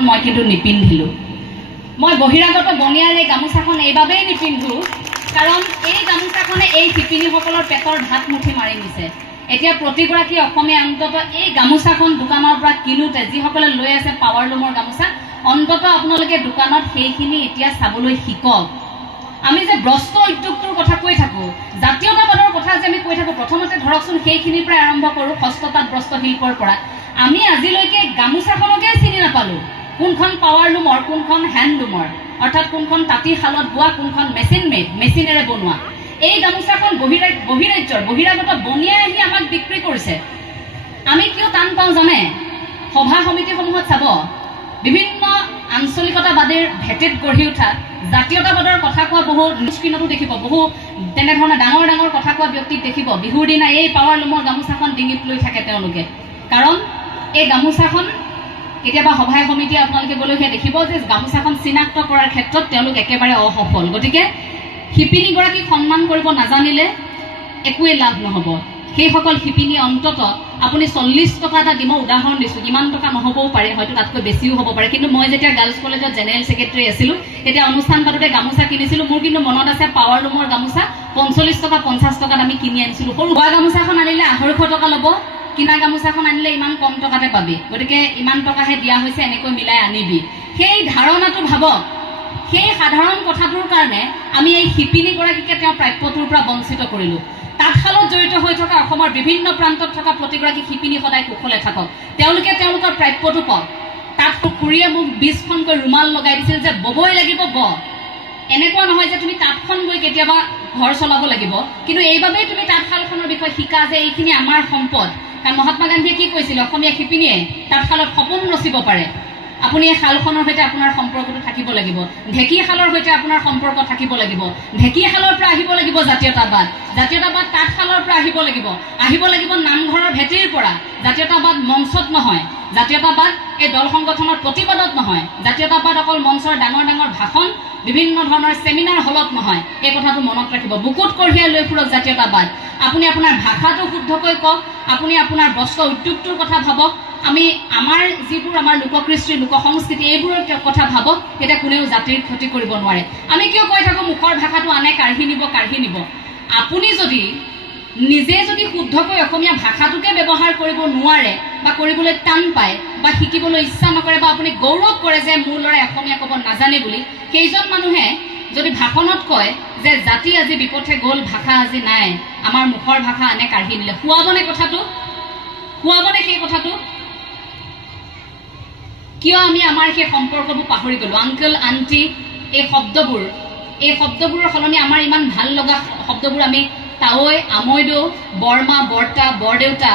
গামোচাখন মই কিন্তু নিপিন্ধিলো। মই বহিৰাগত বনিয়াৰ এই গামোচাখন এইবাবেই নিপিন্ধো কাৰণ এই গামোচাখনে এই শিপিনীসকলৰ পেটৰ ভাত মুঠি মাৰি নিছে। এতিয়া প্ৰতিগৰাকী অসমীয়া অন্তত এই গামোচাখন দোকানৰ পৰা কিনোতে যিসকলে লৈ আছে পাৱাৰলুমৰ গামোচা, অন্তত আপোনালোকে দোকানত সেইখিনি এতিয়া চাবলৈ শিকক। আমি যে ব্ৰস্ত উদ্যোগটোৰ কথা কৈ থাকোঁ, জাতীয়তাবাদৰ কথা যে আমি কৈ থাকোঁ, প্ৰথমতে ধৰকচোন সেইখিনিৰ পৰাই আৰম্ভ কৰোঁ, হস্ততাঁত বস্ত্ৰ শিল্পৰ পৰা। আমি আজিলৈকে গামোচাখনকে চিনি নাপালোঁ, কোনখন পাৱাৰলুমৰ, কোনখন হেণ্ডলুমৰ, অৰ্থাৎ কোনখন তাঁতীশালত বোৱা, কোনখন মেচিন মেড, মেচিনেৰে বনোৱা। এই গামোচাখন বহিৰাজ্যৰ বহিৰাগত বনিয়াই আহি আমাক বিক্ৰী কৰিছে। আমি কিয় টান পাওঁ জানে? সভা সমিতিসমূহত চাব, বিভিন্ন আঞ্চলিকতাবাদীৰ ভেটিত গঢ়ি উঠা জাতীয়তাবাদৰ কথা কোৱা বহু নিষ্ক্ৰিয়তো দেখিব, বহু তেনেধৰণে ডাঙৰ ডাঙৰ কথা কোৱা ব্যক্তিক দেখিব। বিহুৰ দিনা এই পাৱাৰলুমৰ গামোচাখন ডিঙিত লৈ থাকে তেওঁলোকে, কাৰণ এই গামোচাখন কেতিয়াবা সভাই সমিতিয়ে আপোনালোকে গ'লেও সেয়া দেখিব যে গামোচাখন চিনাক্ত কৰাৰ ক্ষেত্ৰত তেওঁলোক একেবাৰে অসফল। গতিকে শিপিনীগৰাকীক সন্মান কৰিব নাজানিলে একোৱে লাভ নহ'ব। সেইসকল শিপিনী অন্তত আপুনি 40 টকা এটা দিব, উদাহৰণ দিছোঁ, ইমান টকা নহ'বও পাৰে, হয়তো তাতকৈ বেছিও হ'ব পাৰে। কিন্তু মই যেতিয়া গাৰ্লছ কলেজত জেনেৰেল ছেক্ৰেটাৰী আছিলোঁ, তেতিয়া অনুষ্ঠান পাতোঁতে গামোচা কিনিছিলোঁ। মোৰ কিন্তু মনত আছে পাৱাৰলুমৰ গামোচা 45 টকা 50 টকাত আমি কিনি আনিছিলোঁ। সৰু বোৱা গামোচাখন আনিলে 250 টকা ল'ব, কিনা গামোচাখন আনিলে ইমান কম টকাতে পাবি, গতিকে ইমান টকাহে দিয়া হৈছে, এনেকৈ মিলাই আনিবি। সেই ধাৰণাটো ভাবক। সেই সাধাৰণ কথাটোৰ কাৰণে আমি এই শিপিনীগৰাকীকে তেওঁৰ প্ৰাপ্যটোৰ পৰা বঞ্চিত কৰিলোঁ। তাঁতশালত জড়িত হৈ থকা অসমৰ বিভিন্ন প্ৰান্তত থকা প্ৰতিগৰাকী শিপিনী সদায় কুশলে থাকক, তেওঁলোকে তেওঁলোকৰ প্ৰাপ্যটো পাওক। তাত খুৰীয়ে মোক 20খনকৈ ৰুমাল লগাই দিছিল যে ববই লাগিব, ব। এনেকুৱা নহয় যে তুমি তাঁতখন গৈ কেতিয়াবা ঘৰ চলাব লাগিব, কিন্তু এইবাবেই তুমি তাঁতশালখনৰ বিষয়ে শিকা যে এইখিনি আমাৰ সম্পদ। কাৰণ মহাত্মা গান্ধীয়ে কি কৈছিলে? অসমীয়া শিপিনীয়ে তাঁতশালত সপোন ৰচিব পাৰে। আপুনি এই শালখনৰ সৈতে আপোনাৰ সম্পৰ্কটো থাকিব লাগিব, ঢেঁকীশালৰ সৈতে আপোনাৰ সম্পৰ্ক থাকিব লাগিব। ঢেঁকীশালৰ পৰা আহিব লাগিব জাতীয়তাবাদ, জাতীয়তাবাদ তাঁতশালৰ পৰা আহিব লাগিব নামঘৰৰ ভেটিৰ পৰা। জাতীয়তাবাদ মঞ্চত নহয়, জাতীয়তাবাদ এই দল সংগঠনৰ প্ৰতিবাদত নহয়, জাতীয়তাবাদ অকল মঞ্চৰ ডাঙৰ ডাঙৰ ভাষণ, বিভিন্ন ধৰণৰ ছেমিনাৰ হলত নহয়। এই কথাটো মনত ৰাখিব। বুকুত কঢ়িয়াই লৈ ফুৰক জাতীয়তাবাদ। আপুনি আপোনাৰ ভাষাটো শুদ্ধকৈ কওক, আপুনি আপোনাৰ বস্ত্ৰ উদ্যোগটোৰ কথা ভাবক, আমি আমাৰ যিবোৰ আমাৰ লোককৃষ্টি, লোক সংস্কৃতি, এইবোৰৰ কথা ভাবক। তেতিয়া কোনেও জাতিৰ ক্ষতি কৰিব নোৱাৰে। আমি কিয় কৈ থাকোঁ মুখৰ ভাষাটো আনে কাঢ়ি নিব। আপুনি যদি নিজে যদি শুদ্ধকৈ অসমীয়া ভাষাটোকে ব্যৱহাৰ কৰিব নোৱাৰে, বা কৰিবলৈ টান পায়, বা শিকিবলৈ ইচ্ছা নকৰে, বা আপুনি গৌৰৱ কৰে যে মোৰ ল'ৰাই অসমীয়া ক'ব নাজানে বুলি, সেইজন মানুহে যদি ভাষণত কয় যে জাতি আজি বিপথে গ'ল, ভাষা আজি নাই, আমাৰ মুখৰ ভাষা আনে কাঢ়ি নিলে, শুৱাবনে কথাটো? শুৱাবনে সেই কথাটো? কিয় আমি আমাৰ সেই সম্পৰ্কবোৰ পাহৰি গ'লোঁ? আংকল, আণ্টি, এই শব্দবোৰৰ সলনি আমাৰ ইমান ভাল লগা শব্দবোৰ আমি তাৱৈ, আমৈদৌ, বৰমা, বৰ্তা, বৰদেউতা,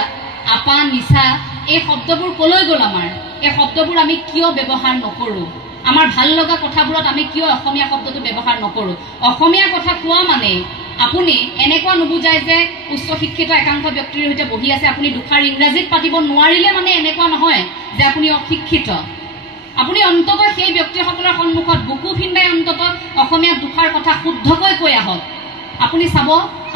আপা, নিচা, এই শব্দবোৰ ক'লৈ গ'ল? আমাৰ এই শব্দবোৰ আমি কিয় ব্যৱহাৰ নকৰোঁ? আমাৰ ভাল লগা কথাবোৰত আমি কিয় অসমীয়া শব্দটো ব্যৱহাৰ নকৰোঁ? অসমীয়া কথা কোৱা মানে আপুনি এনেকুৱা নুবুজায় যে উচ্চ শিক্ষিত একাংশ ব্যক্তিৰ সৈতে বহি আছে, আপুনি দুষাৰ ইংৰাজীত পাতিব নোৱাৰিলে মানে এনেকুৱা নহয় যে আপুনি অশিক্ষিত। আপুনি অন্তত সেই ব্যক্তিসকলৰ সন্মুখত বুকু ফিন্দাই অন্তত অসমীয়াত দুষাৰ কথা শুদ্ধকৈ কৈ আহক। আপুনি চাব,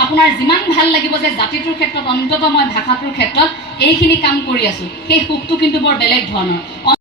আপোনাৰ যিমান ভাল লাগিব যে জাতিটোৰ ক্ষেত্ৰত অন্তত মই ভাষাটোৰ ক্ষেত্ৰত এইখিনি কাম কৰি আছোঁ, সেই সুখটো কিন্তু বৰ বেলেগ ধৰণৰ।